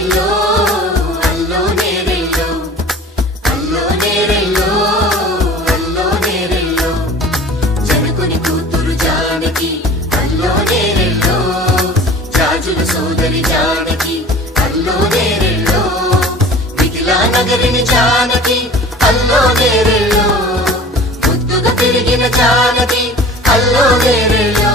నేరెళ్ళో అల్లో నేరెళ్ళో అల్లో నేరెళ్ళో అల్లో నేరెళ్ళో జనకుని కూతురు జానకి అల్లో నేరెళ్ళో జాజుల సోదరి జానకి అల్లో నేరెళ్ళో మిథిలా నగరిని జానకి అల్లో నేరెళ్ళో ముద్దుగా తిరిగిన జానకి అల్లో నేరెళ్ళో